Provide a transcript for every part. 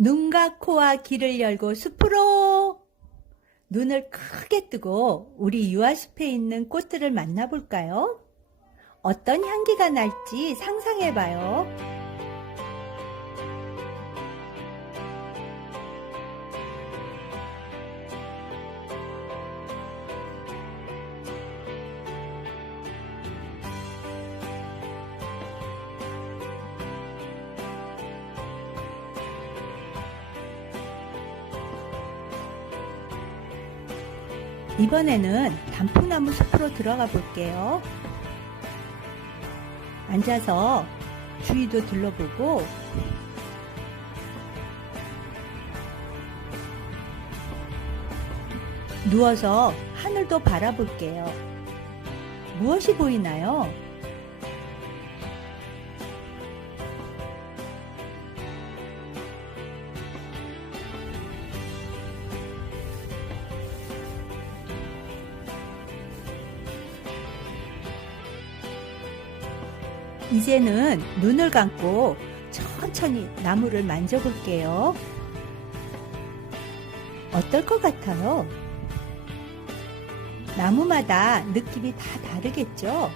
눈과 코와 귀를 열고 숲으로 눈을 크게 뜨고 우리 유아숲에 있는 꽃들을 만나볼까요? 어떤 향기가 날지 상상해봐요. 이번에는 단풍나무 숲으로 들어가 볼게요. 앉아서 주위도 둘러보고 누워서 하늘도 바라볼게요. 무엇이 보이나요? 이제는 눈을 감고 천천히 나무를 만져볼게요. 어떨 것 같아요? 나무마다 느낌이 다 다르겠죠?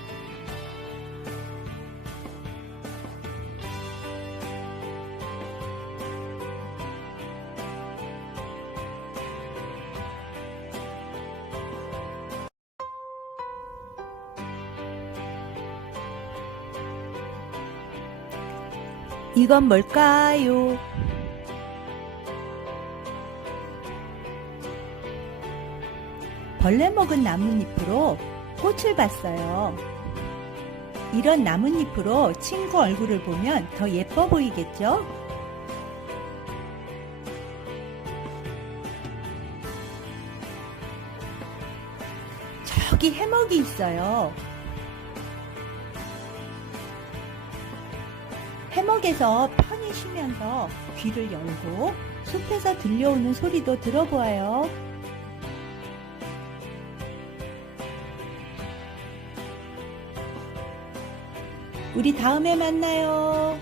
이건 뭘까요? 벌레 먹은 나뭇잎으로 꽃을 봤어요. 이런 나뭇잎으로 친구 얼굴을 보면 더 예뻐 보이겠죠? 저기 해먹이 있어요. 해먹에서 편히 쉬면서 귀를 열고 숲에서 들려오는 소리도 들어보아요. 우리 다음에 만나요.